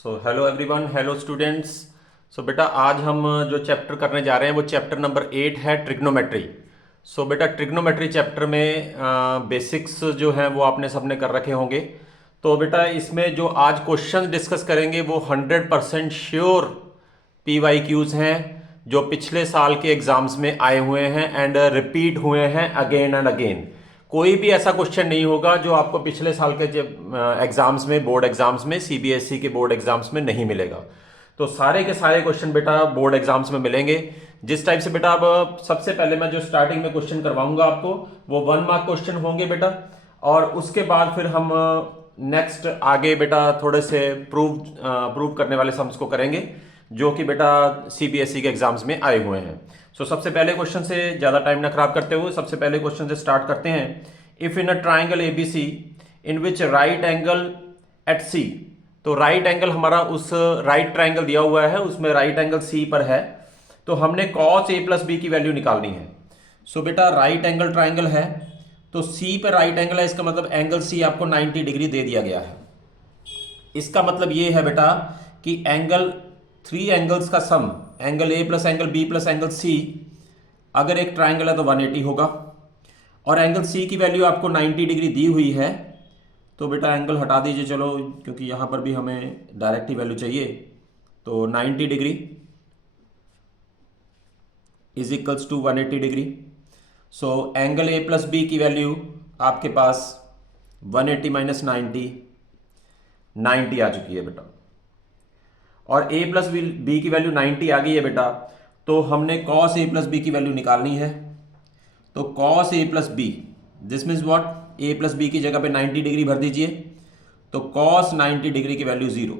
सो hello everyone, hello students. So बेटा आज हम जो चैप्टर करने जा रहे हैं वो चैप्टर नंबर 8 है, ट्रिग्नोमेट्री। सो बेटा ट्रिग्नोमेट्री चैप्टर में बेसिक्स जो हैं वो आपने सबने कर रखे होंगे। तो बेटा इसमें जो आज क्वेश्चन डिस्कस करेंगे वो 100% श्योर PYQs हैं जो पिछले साल के एग्जाम्स में आए हुए हैं एंड रिपीट हुए हैं अगेन एंड अगेन। कोई भी ऐसा क्वेश्चन नहीं होगा जो आपको पिछले साल के एग्जाम्स में, बोर्ड एग्जाम्स में, CBSE के बोर्ड एग्जाम्स में नहीं मिलेगा। तो सारे के सारे क्वेश्चन बेटा बोर्ड एग्जाम्स में मिलेंगे। जिस टाइप से बेटा अब सबसे पहले मैं जो स्टार्टिंग में क्वेश्चन करवाऊंगा आपको वो 1 मार्क क्वेश्चन होंगे बेटा, और उसके बाद फिर हम नेक्स्ट आगे बेटा थोड़े से प्रूव करने वाले सम्स को करेंगे जो कि बेटा CBSE के एग्जाम्स में आए हुए हैं। सो सबसे पहले क्वेश्चन से ज़्यादा टाइम ना खराब करते हुए सबसे पहले क्वेश्चन से स्टार्ट करते हैं। If in a triangle ABC in which right angle at C, तो राइट एंगल हमारा उस राइट ट्राइंगल दिया हुआ है, उसमें राइट एंगल C पर है, तो हमने cos A प्लस B की वैल्यू निकालनी है। सो बेटा राइट एंगल ट्राइंगल है तो C पर राइट एंगल है, इसका मतलब एंगल C आपको 90 डिग्री दे दिया गया है। इसका मतलब ये है बेटा कि एंगल 3 एंगल्स का sum, angle A plus angle B plus angle C, अगर एक ट्राइंगल है तो 180 होगा, और एंगल C की वैल्यू आपको 90 डिग्री दी हुई है। तो बेटा एंगल हटा दीजिए चलो, क्योंकि यहाँ पर भी हमें डायरेक्ट ही वैल्यू चाहिए। तो 90 degree is equals to 180 degree. So angle A plus B की वैल्यू आपके पास 180 माइनस 90 आ चुकी है बेटा, और A प्लस बी की वैल्यू 90 आ गई है बेटा। तो हमने cos A प्लस बी की वैल्यू निकालनी है। तो cos A plus B, this means what, A plus B की जगह पे 90 डिग्री भर दीजिए, तो cos 90 डिग्री की वैल्यू 0।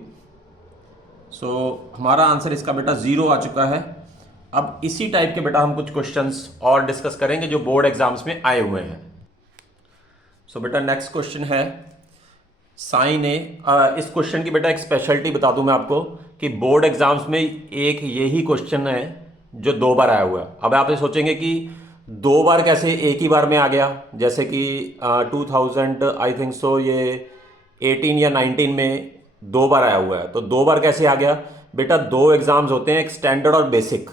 सो हमारा आंसर इसका बेटा 0 आ चुका है। अब इसी टाइप के बेटा हम कुछ क्वेश्चंस और डिस्कस करेंगे जो बोर्ड एग्जाम्स में आए हुए हैं। सो बेटा नेक्स्ट क्वेश्चन है साइन ए। इस क्वेश्चन की बेटा एक स्पेशलिटी बता दूं मैं आपको कि बोर्ड एग्जाम्स में एक यही क्वेश्चन है जो 2 बार आया हुआ है। अब आप ये सोचेंगे कि 2 बार कैसे एक ही बार में आ गया, जैसे कि 2000 आई थिंक सो ये 18 या 19 में 2 बार आया हुआ है, तो 2 बार कैसे आ गया बेटा। 2 एग्जाम्स होते हैं, एक स्टैंडर्ड और basic,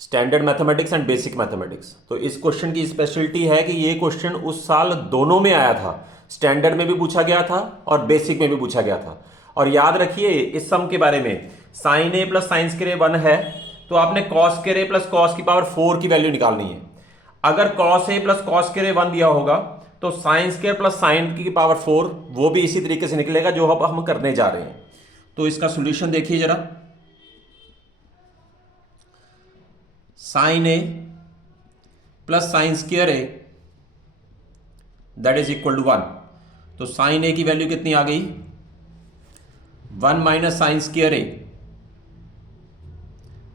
standard mathematics and basic mathematics. तो इस क्वेश्चन की स्पेशलिटी है कि ये क्वेश्चन उस साल दोनों में आया था, स्टैंडर्ड में भी पूछा गया था और बेसिक में भी पूछा गया था। और याद रखिए इस सम के बारे में, sign A plus sine square 1 है तो आपने कॉस स्क्वायर ए प्लस कॉस की पावर 4 की वैल्यू निकालनी है। अगर cos A plus cos square 1 दिया होगा तो साइन स्क्वायर प्लस साइन की पावर 4 वो भी इसी तरीके से निकलेगा जो अब हम करने जा रहे हैं। तो इसका सोल्यूशन देखिए जरा, sine A plus sine square A that is equal to 1। तो साइन ए की वैल्यू कितनी आ गई, 1 माइनस साइन स्क्वायर ए,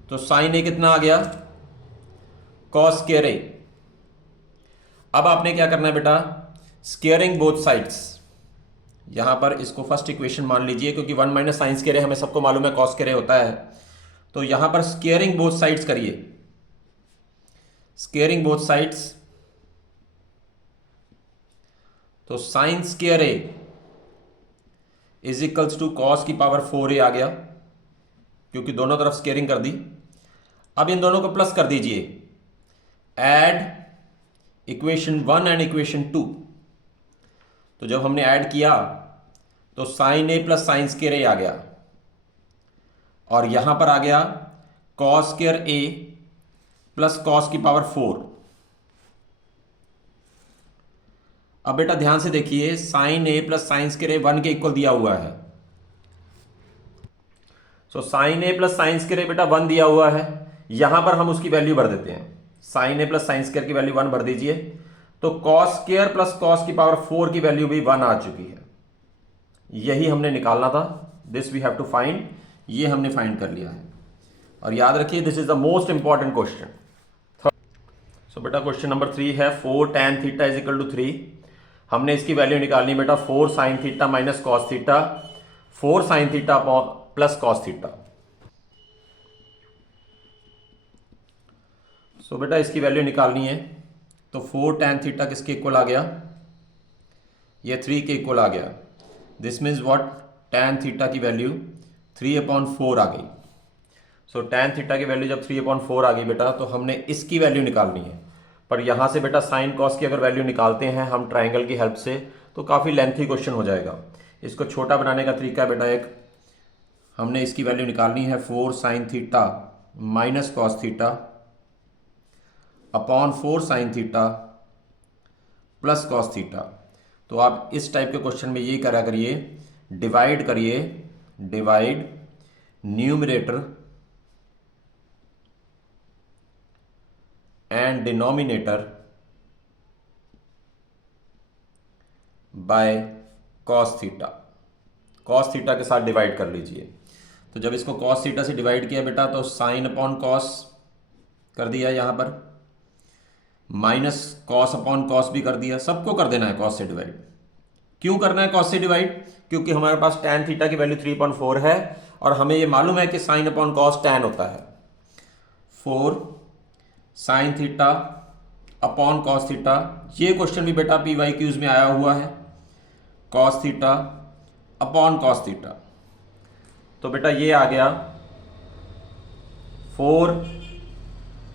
तो साइन ए कितना आ गया, कॉस स्क्वायर ए। अब आपने क्या करना है बेटा, स्क्वेयरिंग बोथ साइड्स, यहां पर इसको फर्स्ट इक्वेशन मान लीजिए, क्योंकि 1 माइनस साइन स्क्वायर ए हमें सबको मालूम है कॉस स्क्वायर ए होता है। तो यहां पर स्क्वेयरिंग बोथ साइड्स करिए, स्क्वेयरिंग बोथ साइड्स, तो sine square A is equals to cos की पावर 4a आ गया, क्योंकि दोनों तरफ स्क्वेयरिंग कर दी। अब इन दोनों को प्लस कर दीजिए, ऐड इक्वेशन 1 एंड इक्वेशन 2। तो जब हमने ऐड किया तो sign A plus sine square ए आ गया, और यहां पर आ गया कॉस स्क्वायर ए प्लस कॉस की पावर 4। अब बेटा ध्यान से देखिए, sign A plus sine square ए 1 के इक्वल दिया हुआ है। So sine A plus sine square ए बेटा 1 दिया हुआ है, यहां पर हम उसकी वैल्यू भर देते हैं। Sign A plus sine square की वैल्यू 1 भर दीजिए, तो कॉस स्क्वायर प्लस कॉस की पावर 4 की वैल्यू भी 1 आ चुकी है। यही हमने निकालना था, this we have to find, ये हमने फाइंड कर लिया है। और याद रखिए this is the most important question. So बेटा क्वेश्चन नंबर 3 है 4 tan theta is equal to 3। हमने इसकी वैल्यू निकालनी बेटा 4 sine theta minus cos theta, 4 sine theta plus cos theta. So बेटा इसकी वैल्यू निकालनी है, तो 4 tan थीटा किसके इक्वल आ गया, ये 3 के इक्वल आ गया। This means what, tan theta की वैल्यू 3/4 आ गई। सो tan थीटा की वैल्यू जब 3/4 आ गई बेटा, तो हमने इसकी वैल्यू निकालनी है। पर यहाँ से बेटा साइन कॉस की अगर वैल्यू निकालते हैं हम ट्राइंगल की हेल्प से, तो काफ़ी लेंथी क्वेश्चन हो जाएगा। इसको छोटा बनाने का तरीका है बेटा, एक हमने इसकी वैल्यू निकालनी है 4 sine theta minus cos theta upon 4 sine theta plus cos theta. तो आप इस टाइप के क्वेश्चन में ये करा करिए, डिवाइड करिए, divide numerator and denominator by cos theta. Cos theta के साथ डिवाइड कर लीजिए। तो जब इसको कॉस थीटा से डिवाइड किया बेटा, तो साइन अपॉन कॉस कर दिया यहाँ पर, माइनस कॉस अपॉन कॉस भी कर दिया, सबको कर देना है कॉस से डिवाइड। क्यों करना है कॉस से डिवाइड? क्योंकि हमारे पास tan थीटा की वैल्यू 3/4 है और हमें ये मालूम है कि साइन अपॉन कॉस tan होता है। 4 sine theta upon cos theta, ये क्वेश्चन भी बेटा PYQs में आया हुआ है, cos theta upon cos theta. तो बेटा ये आ गया 4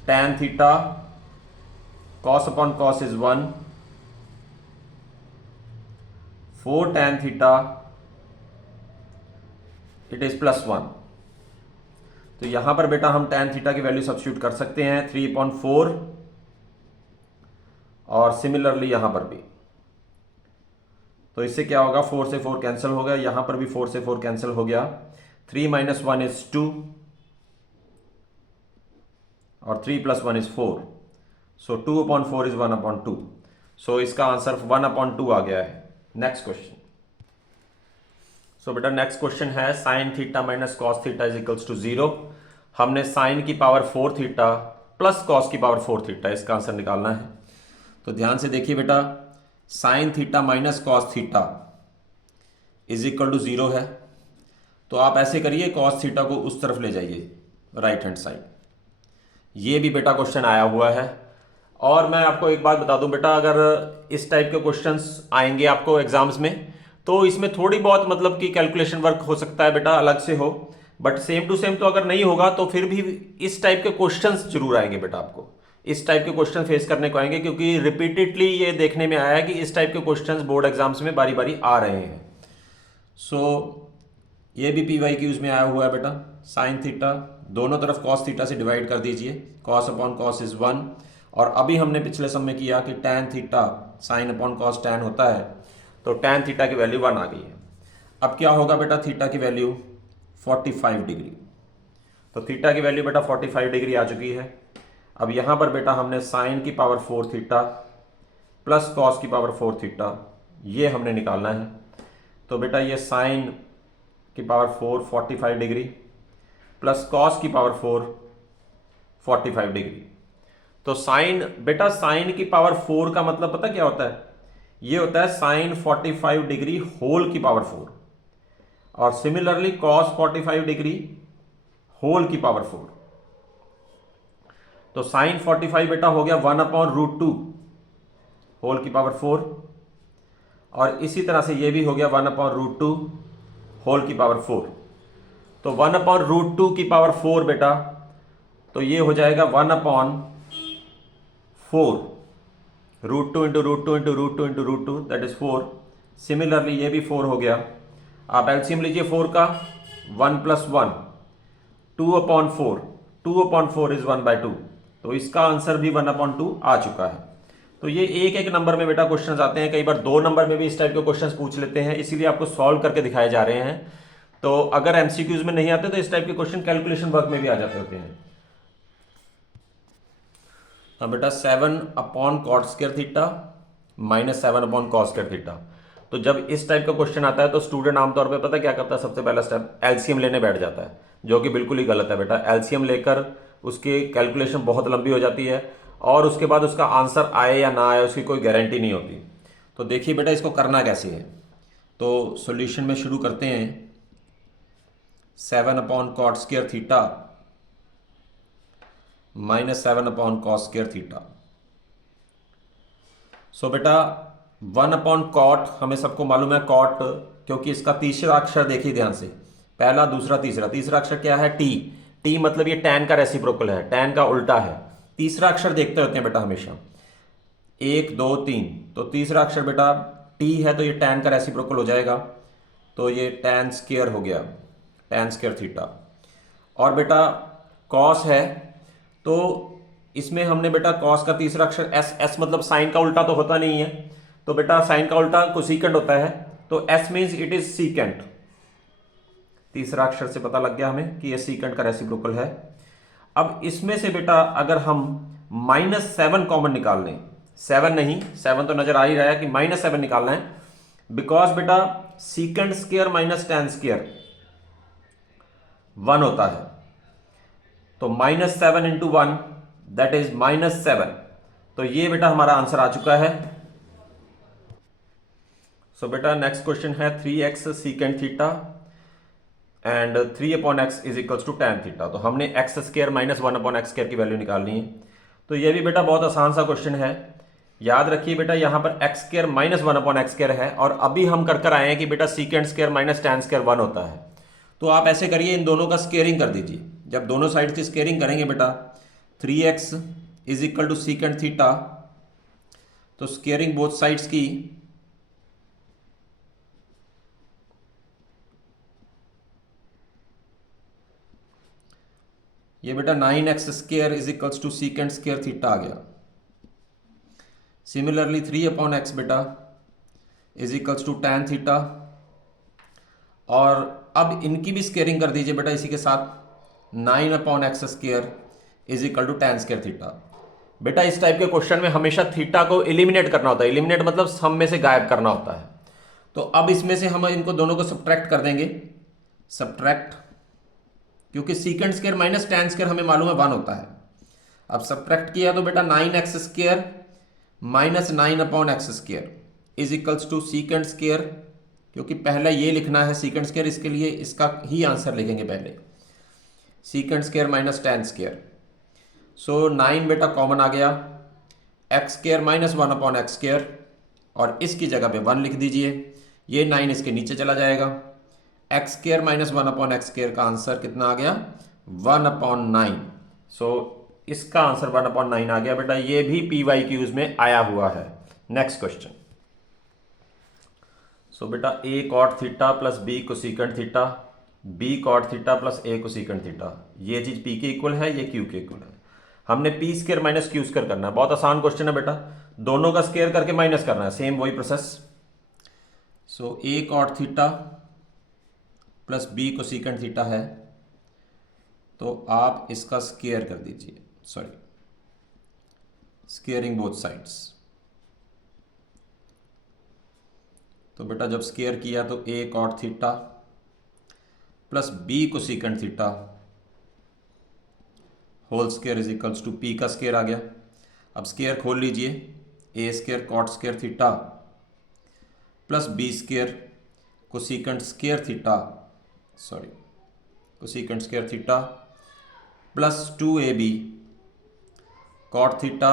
tan theta cos upon cos is 1, 4 tan theta it is +1। तो यहां पर बेटा हम tan थीटा की वैल्यू सब्स्टिट्यूट कर सकते हैं 3/4, और सिमिलरली यहां पर भी। तो इससे क्या होगा, 4 से 4 कैंसिल हो गया, यहां पर भी 4 से 4 कैंसिल हो गया, 3 - 1 इज 2 और 3 + 1 इज 4। So 2/4 is 1/2। सो इसका आंसर 1/2 आ गया है। Next question. सो बेटा नेक्स्ट क्वेश्चन है sine theta minus cos theta is equals to 0। हमने साइन की पावर 4 थीटा प्लस कॉस की पावर 4 थीटा, इसका आंसर निकालना है। तो ध्यान से देखिए बेटा, sine theta minus cos theta is equal to 0 है। तो आप ऐसे करिए, कॉस थीटा को उस तरफ ले जाइए, राइट हैंड साइड। ये भी बेटा क्वेश्चन आया हुआ है। और मैं आपको एक बात बता दूं बेटा, अगर इस टाइप के क्वेश्चंस आएंगे आपको एग्जाम्स में, तो इसमें थोड़ी बहुत मतलब कि कैलकुलेशन वर्क हो सकता है बेटा, अलग से हो, बट सेम टू सेम तो अगर नहीं होगा तो फिर भी इस टाइप के क्वेश्चंस जरूर आएंगे बेटा। आपको इस टाइप के क्वेश्चन फेस करने को आएंगे, क्योंकि रिपीटेडली ये देखने में आया है कि इस टाइप के क्वेश्चंस बोर्ड एग्जाम्स में बारी बारी आ रहे हैं। सो ये भी PYQs में आया हुआ है बेटा। साइन थीटा दोनों तरफ कॉस थीटा से डिवाइड कर दीजिए, कॉस अपॉन कॉस इज 1। और अभी हमने पिछले सम में किया कि tan theta sine upon cos tan होता है, तो tan थीटा की वैल्यू 1 आ गई है। अब क्या होगा बेटा, थीटा की वैल्यू 45 डिग्री। तो थीटा की वैल्यू बेटा 45 डिग्री आ चुकी है। अब यहां पर बेटा हमने साइन की पावर 4 थीटा प्लस कॉस की पावर 4 थीटा ये हमने निकालना है। तो बेटा ये साइन की पावर 4 45 डिग्री प्लस कॉस की पावर 4 45 डिग्री। तो साइन बेटा, साइन की पावर 4 का मतलब पता क्या होता है? ये होता है साइन 45 डिग्री होल की पावर 4, और सिमिलरली कॉस 45 डिग्री होल की पावर 4। तो साइन 45 बेटा हो गया 1/√2 होल की पावर 4, और इसी तरह से ये भी हो गया 1/√2 होल की पावर 4। तो 1/√2 की पावर 4 बेटा, तो ये हो जाएगा 1/4 √2 into √2 into √2 into √2 that is 4। Similarly ये भी 4 हो गया। आप एलसीएम लीजिए 4 का, 1 + 1 2/4, 2/4 इज 1/2। तो इसका आंसर भी 1/2 आ चुका है। तो ये एक एक नंबर में बेटा क्वेश्चंस आते हैं, कई बार 2 नंबर में भी इस टाइप के क्वेश्चंस पूछ लेते हैं, इसीलिए आपको सॉल्व करके दिखाए जा रहे हैं। तो अगर एमसीक्यूज में नहीं आते तो इस टाइप के क्वेश्चन कैलकुलेशन वर्क में भी आ जाते होते हैं। हाँ बेटा, 7/cot² theta minus 7/cos² theta. तो जब इस टाइप का क्वेश्चन आता है तो स्टूडेंट आमतौर पे पता क्या करता है, सबसे पहला स्टेप एलसीएम लेने बैठ जाता है, जो कि बिल्कुल ही गलत है बेटा। एलसीएम लेकर उसकी कैलकुलेशन बहुत लंबी हो जाती है, और उसके बाद उसका आंसर आए या ना आए उसकी कोई गारंटी नहीं होती। तो देखिए बेटा, इसको करना कैसे है। तो सॉल्यूशन में शुरू करते हैं। 7/cot² theta minus 7/cos² theta. So बेटा 1/cot हमें सबको मालूम है, cot, क्योंकि इसका तीसरा अक्षर देखिए ध्यान से, पहला, दूसरा, तीसरा। तीसरा अक्षर क्या है? टी। टी मतलब ये टैन का रेसिप्रोकल है, टैन का उल्टा है। तीसरा अक्षर देखते होते हैं बेटा हमेशा, 1 2 3। तो तीसरा अक्षर बेटा टी है, तो ये टैन का रेसिप्रोकल हो जाएगा, तो ये टैन स्क्वायर हो गया, टैन स्क्वायर थीटा। और बेटा कॉस है, तो इसमें हमने बेटा कॉस का तीसरा अक्षर एस, एस मतलब साइन का उल्टा तो होता नहीं है, तो बेटा साइन का उल्टा कोसिकेंट होता है, तो S means it is secant. तीसरा अक्षर से पता लग गया हमें कि ये सीकेंट का रेसिप्रोकल है। अब इसमें से बेटा अगर हम -7 कॉमन निकाल लें, 7 नहीं, 7 तो नजर आ ही रहा है कि -7 निकालना है, बिकॉज बेटा secant square minus tan square 1 होता है, तो -7 इंटू 1 दैट इज -7। तो ये बेटा हमारा आंसर आ चुका है। सो बेटा नेक्स्ट क्वेश्चन है 3x secant theta and 3/x is equals to tan theta. तो हमने x square minus 1/x square की वैल्यू निकालनी है। तो ये भी बेटा बहुत आसान सा क्वेश्चन है। याद रखिए बेटा यहाँ पर x square minus 1/x square है, और अभी हम कर आए हैं कि बेटा secant square minus tan square 1 होता है। तो आप ऐसे करिए, इन दोनों का स्केयरिंग कर दीजिए। जब दोनों साइड की स्केयरिंग करेंगे बेटा 3x is equal to secant theta, तो स्केयरिंग बोथ साइड्स की, ये बेटा 9x square is equals to secant square theta आ गया। सिमिलरली 3/x बेटा is equals to tan theta, और अब इनकी भी स्केयरिंग कर दीजिए बेटा इसी के साथ, 9/x square is equal to tan square theta. बेटा इस टाइप के क्वेश्चन में हमेशा थीटा को एलिमिनेट करना होता है, एलिमिनेट मतलब सम में से गायब करना होता है। तो अब इसमें से हम इनको दोनों को सब्ट्रैक्ट कर देंगे, सब्ट्रैक्ट, क्योंकि secant square minus tan square हमें मालूम है 1 होता है। अब सब्ट्रैक्ट किया तो बेटा 9x square minus 9/x square is equals to secant square, क्योंकि पहले ये लिखना है सीकेंट स्क्वायर, इसके लिए इसका ही आंसर लिखेंगे पहले, secant square minus tan square. So 9 बेटा कॉमन आ गया, x square minus 1/x square, और इसकी जगह पे 1 लिख दीजिए, ये 9 इसके नीचे चला जाएगा। X square minus 1/x square का आंसर कितना आ गया? 1/9। सो इसका आंसर 1/9 आ गया बेटा, ये भी PYQs में आया हुआ है। Next question. सो बेटा a cot theta plus b cosecant theta, b cot theta plus a cosecant theta, ये चीज p के इक्वल है, ये q के इक्वल है। हमने p square minus q square करना है। बहुत आसान क्वेश्चन है बेटा, दोनों का स्क्वायर करके माइनस करना है, सेम वही process. So a cot theta plus b cosecant theta है, तो आप इसका स्क्वायर कर दीजिए, सॉरी स्क्वेयरिंग बोथ साइड्स। तो बेटा जब स्क्वायर किया तो a cot theta plus b cosecant theta whole square is equals to p का स्क्वायर आ गया। अब स्क्वायर खोल लीजिए, a square cot square theta plus b square cosecant square theta, sorry cosecant square theta plus 2ab cot theta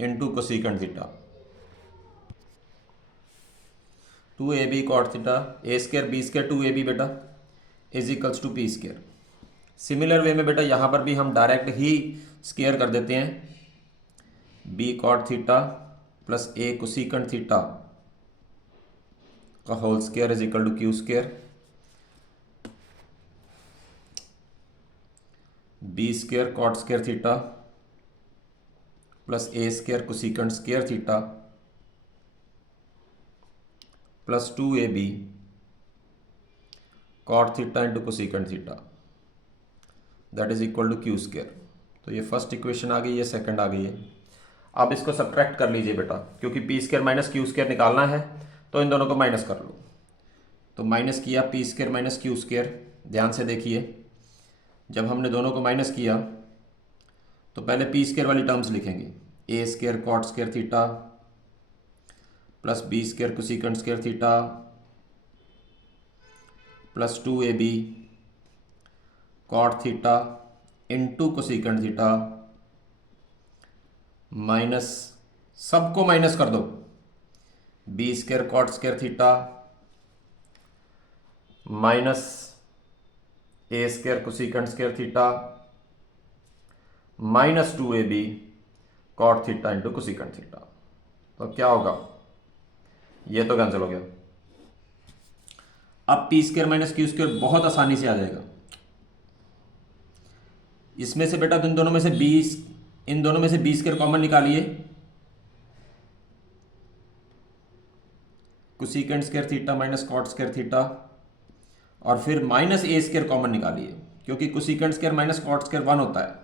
into cosecant theta, 2ab cot theta, a square b square 2ab बेटा is equals to p square. Similar way में बेटा यहाँ पर भी हम direct ही square कर देते हैं, b cot theta plus a cosecant theta का whole square is equal to q square, b square cot square theta plus a square cosecant square theta plus 2ab cot theta into cosecant theta that is equal to q square. तो ये first equation आ गई, ये second आ गई है। अब इसको subtract कर लीजिए बेटा, क्योंकि p square minus q square निकालना है, तो इन दोनों को माइनस कर लो। तो माइनस किया p square minus q square, ध्यान से देखिए, जब हमने दोनों को माइनस किया तो पहले p स्क्वायर वाली टर्म्स लिखेंगे, a square cot square theta plus b square cosecant square theta plus 2ab cot theta into cosecant theta minus, सबको माइनस कर दो, b square cot square theta minus ए square cosecant square theta minus 2ab cot theta into cosecant theta. तो क्या होगा, ये तो cancel हो गया। अब p square minus q square बहुत आसानी से आ जाएगा। इसमें से बेटा इन दोनों में से 20, इन दोनों में से 20 स्क्वायर कॉमन निकालिए, cosecant square theta minus cot square theta, और फिर माइनस ए स्क्वायर कॉमन निकालिए, क्योंकि cosecant square minus cot square 1 होता है,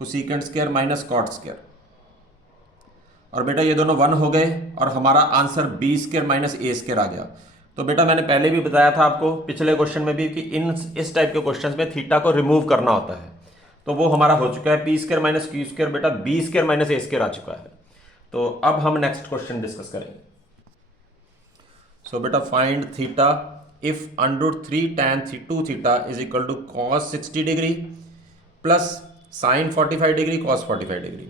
cosecant square minus cot square. और बेटा ये दोनों 1 हो गए और हमारा आंसर बी स्क्वायर माइनस ए स्क्वायर आ गया। तो बेटा मैंने पहले भी बताया था आपको पिछले क्वेश्चन में भी कि इस टाइप के क्वेश्चंस में थीटा को रिमूव करना होता है। तो वो हमारा हो चुका है, P square minus q square बेटा बी स्क्वायर माइनस ए स्क्वायर आ चुका है। तो अब हम नेक्स्ट क्वेश्चन डिस्कस करेंगे। सो बेटा find theta if √3 tan 2 theta is equal to cos 60 degree plus sine 45 degree cos 45 degree.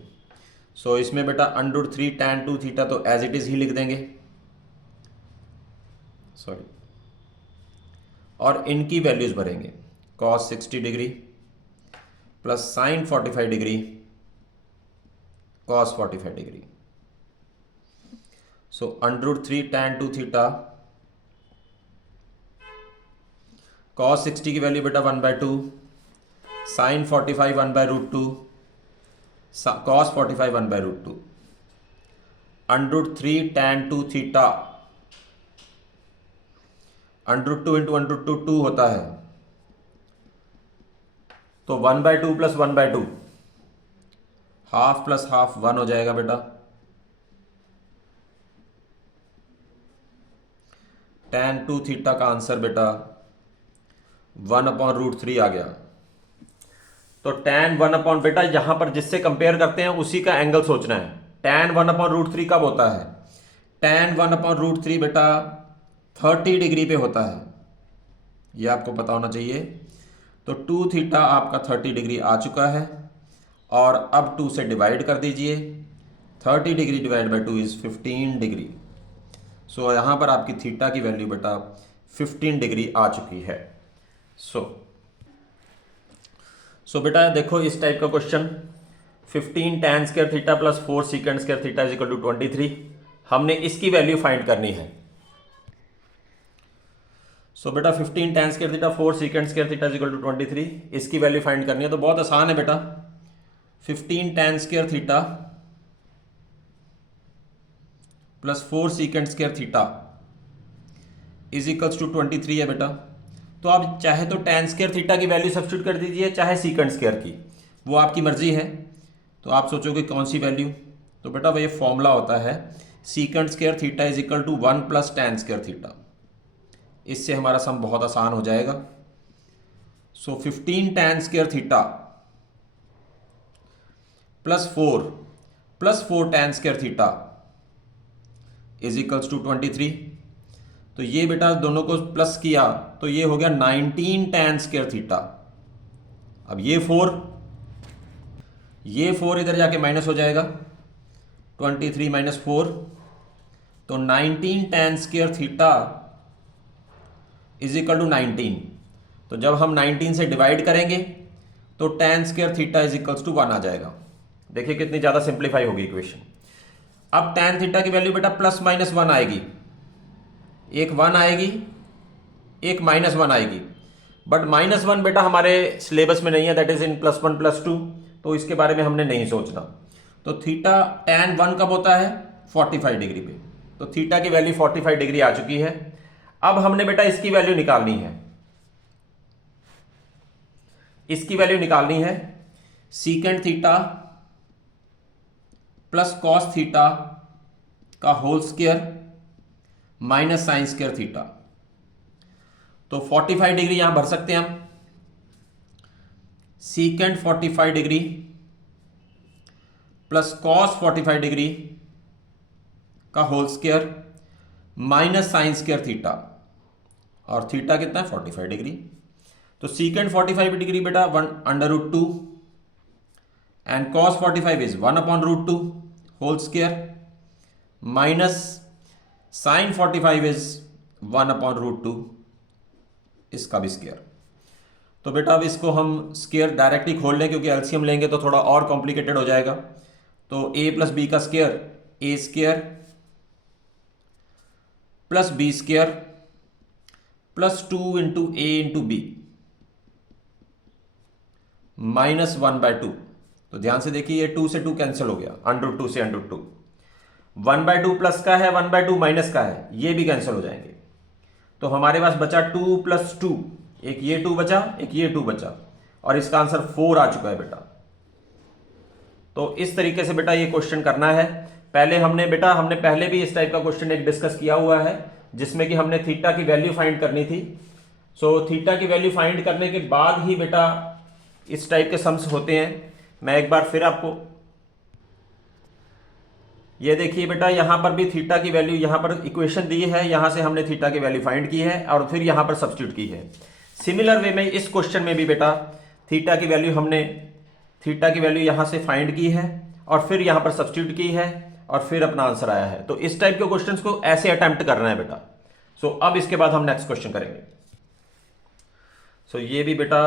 So इसमें बेटा √3 tan 2 थीटा तो एज इट इज ही लिख देंगे, सॉरी, और इनकी वैल्यूज भरेंगे, cos 60 degree plus sine 45 degree cos 45 degree. So √3 tan 2 theta, cos 60 की वैल्यू बेटा 1/2, sine 45 1/√2, cos 45 1/√2, √3 tan 2 theta, √2 into √2 2 होता है, तो 1/2 प्लस 1/2 हाफ प्लस हाफ 1 हो जाएगा बेटा। tan 2 थीटा का आंसर बेटा 1/√3 आ गया। तो tan 1 बेटा यहां पर जिससे कंपेयर करते हैं उसी का एंगल सोचना है। tan 1/√3 कब होता है? tan 1/√3 बेटा 30 डिग्री पे होता है, ये आपको पता होना चाहिए। तो 2 थीटा आपका 30 डिग्री आ चुका है, और अब 2 से डिवाइड कर दीजिए, 30 degree divide by 2 is 15 degree. So यहाँ पर आपकी थीटा की वैल्यू बेटा 15 डिग्री आ चुकी है। सो बेटा देखो इस टाइप का question, 15 tan square theta plus 4 secant square theta is equal to 23, हमने इसकी वैल्यू फाइंड करनी है। सो बेटा 15 tan square theta 4 secant square theta is equal to 23, इसकी वैल्यू फाइंड करनी है। तो बहुत आसान है बेटा, 15 tan square theta plus 4 secant square theta is equals to 23 है बेटा। तो आप चाहे तो tan स्क्वायर थीटा की वैल्यू सब्स्टिट्यूट कर दीजिए, चाहे सीकेंट स्क्वायर की, वो आपकी मर्जी है। तो आप सोचोगे कौन सी वैल्यू, तो बेटा वो ये फॉर्मूला होता है secant square theta is equal to 1 plus tan square theta. इससे हमारा सम बहुत आसान हो जाएगा। So 15 tan square theta plus 4 tan square theta is equals to 23। तो ये बेटा दोनों को प्लस किया तो ये हो गया 19 tan स्क्वायर थीटा। अब ये 4 इधर जाके माइनस हो जाएगा, 23 माइनस 4, तो 19 tan square theta is equal to 19। तो जब हम 19 से डिवाइड करेंगे तो tan square theta is equals to 1 आ जाएगा। देखिए कितनी ज़्यादा सिंप्लीफाई होगी इक्वेशन। अब tan थीटा की वैल्यू बेटा प्लस माइनस 1 आएगी, एक 1 आएगी, एक -1 आएगी, बट -1 बेटा हमारे सिलेबस में नहीं है, दैट इज इन +1 +2, तो इसके बारे में हमने नहीं सोचना। तो थीटा tan 1 कब होता है? 45 डिग्री पे। तो थीटा की वैल्यू 45 डिग्री आ चुकी है। अब हमने बेटा इसकी वैल्यू निकालनी है, इसकी वैल्यू निकालनी है secant theta plus cos theta का whole square minus sine square theta. तो 45 डिग्री यहां भर सकते हैं हम, secant 45 degree plus cos 45 degree का whole square minus sine square theta, और थीटा कितना है? 45 डिग्री। तो सीकेंट 45 डिग्री बेटा 1/√2 and cos 45 is 1/√2 whole square minus sine 45 is 1/√2 इसका भी स्क्वायर। तो बेटा अब इसको हम स्क्वायर डायरेक्टली खोल लें, क्योंकि एलसीएम लेंगे तो थोड़ा और कॉम्प्लिकेटेड हो जाएगा। तो a प्लस बी का square a square plus b square plus 2 into a into b -1/2। तो ध्यान से देखिए, ये 2 से 2 कैंसिल हो गया, √2 से √2। 1/2 प्लस का है, 1/2 माइनस का है, ये भी कैंसिल हो जाएंगे। तो हमारे पास बचा 2 + 2, एक ये 2 बचा, एक ये 2 बचा, और इसका आंसर 4 आ चुका है बेटा। तो इस तरीके से बेटा ये क्वेश्चन करना है। हमने पहले भी इस टाइप का क्वेश्चन एक डिस्कस किया हुआ है, जिसमें कि हमने थीटा की वैल्यू फाइंड करनी थी। सो थीटा की वैल्यू फाइंड करने के बाद ही बेटा इस टाइप के सम्स होते हैं। मैं एक बार फिर आपको ये देखिए बेटा, यहां पर भी थीटा की वैल्यू, यहां पर इक्वेशन दी है, यहां से हमने थीटा की वैल्यू फाइंड की है और फिर यहां पर सब्स्टिट्यूट की है। सिमिलर वे में इस क्वेश्चन में भी बेटा थीटा की वैल्यू यहां से फाइंड की है और फिर यहां पर सब्स्टिट्यूट की है और फिर अपना आंसर आया है। तो इस टाइप के क्वेश्चंस को ऐसे अटेम्प्ट करना है बेटा। सो अब इसके बाद हम नेक्स्ट क्वेश्चन करेंगे। सो ये भी बेटा,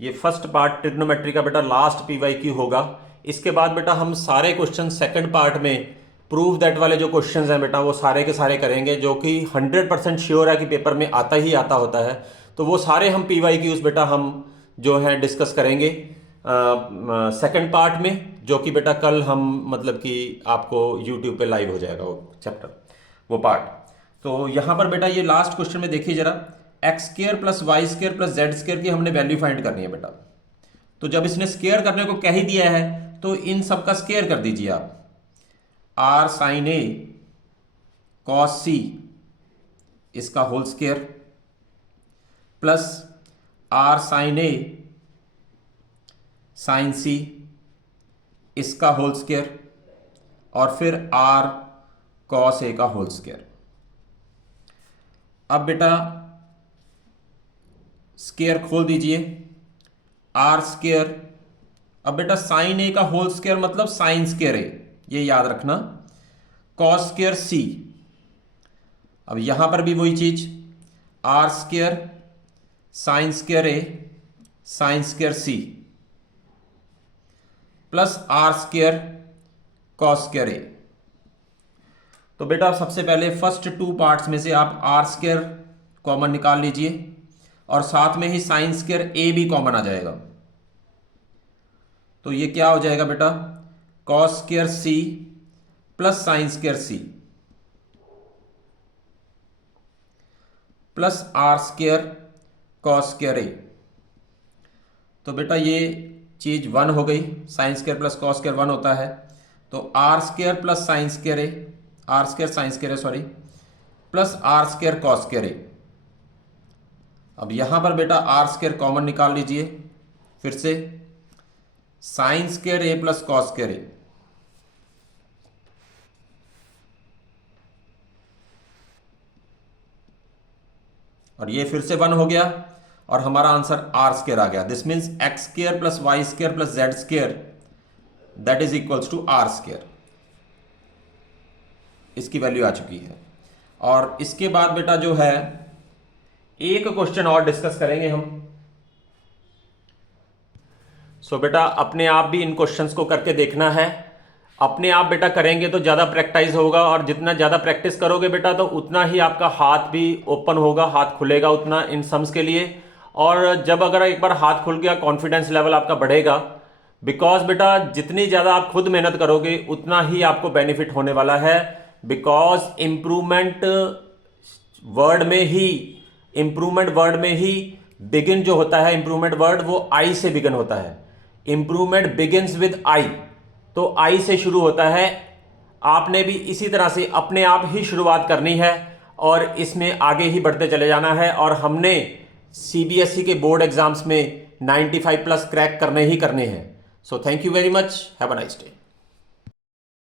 ये फर्स्ट पार्ट ट्रिग्नोमेट्री का बेटा लास्ट पीवाईक्यू होगा। इसके बाद बेटा हम सारे क्वेश्चन सेकंड पार्ट में प्रूव दैट वाले जो क्वेश्चंस हैं बेटा, वो सारे के सारे करेंगे, जो कि 100% श्योर है कि पेपर में आता ही आता होता है। तो वो सारे हम पीवाईक्यूज बेटा हम जो है डिस्कस करेंगे सेकंड पार्ट में, जो कि बेटा कल हम मतलब कि आपको यूट्यूब पे लाइव हो जाएगा वो चैप्टर, वो पार्ट। तो यहाँ पर बेटा ये लास्ट क्वेश्चन में देखिए जरा, x² + y² + z² की हमने वैल्यू फाइंड करनी है बेटा। तो जब इसने स्क्वायर करने को कह ही दिया है तो इन सब का स्क्वायर कर दीजिए आप। r sin a cos c इसका whole square plus r sin a sin c इसका होल स्क्वायर और फिर r cos a का होल स्क्वायर। अब बेटा स्क्वायर खोल दीजिए, आर स्क्वायर। अब बेटा साइन ए का होल स्क्वायर मतलब साइन स्क्वायर ए, ये याद रखना, कॉस स्क्वायर सी। अब यहां पर भी वही चीज, r square sine square a sine square c plus r square cos square a. तो बेटा सबसे पहले फर्स्ट 2 पार्ट्स में से आप आर स्क्वायर कॉमन निकाल लीजिए और साथ में ही साइन स्क्वायर ए भी कॉमन आ जाएगा। तो ये क्या हो जाएगा बेटा, cos square c plus sine square c plus r square cos square a. तो बेटा ये चीज 1 हो गई, sine square plus cos square 1 होता है। तो r square plus sine square a, r square sine square sorry, plus r square cos square a. अब यहां पर बेटा आर स्क्वायर कॉमन निकाल लीजिए, फिर से साइन स्क्वायर ए प्लस कॉस स्क्वायर ए। और ये फिर से 1 हो गया और हमारा आंसर आर स्क्वायर आ गया। This means x square plus y square plus z square that is equals to R square. इसकी वैल्यू आ चुकी है। और इसके बाद बेटा जो है एक क्वेश्चन और डिस्कस करेंगे हम। सो बेटा अपने आप भी इन क्वेश्चंस को करके देखना है। अपने आप बेटा करेंगे तो ज़्यादा प्रैक्टिस होगा, और जितना ज़्यादा प्रैक्टिस करोगे बेटा तो उतना ही आपका हाथ भी ओपन होगा, हाथ खुलेगा उतना इन सम्स के लिए। और जब अगर एक बार हाथ खुल गया, कॉन्फिडेंस लेवल आपका बढ़ेगा, बिकॉज बेटा जितनी ज़्यादा आप खुद मेहनत करोगे उतना ही आपको बेनिफिट होने वाला है। बिकॉज इम्प्रूवमेंट वर्ड में ही बिगिन जो होता है, इम्प्रूवमेंट वर्ड वो आई से बिगिन होता है। इम्प्रूवमेंट बिगिन्स विद आई, तो आई से शुरू होता है। आपने भी इसी तरह से अपने आप ही शुरुआत करनी है और इसमें आगे ही बढ़ते चले जाना है। और हमने सीबीएसई के बोर्ड एग्जाम्स में 95+ क्रैक करने ही करने हैं। So thank you very much, have a nice day.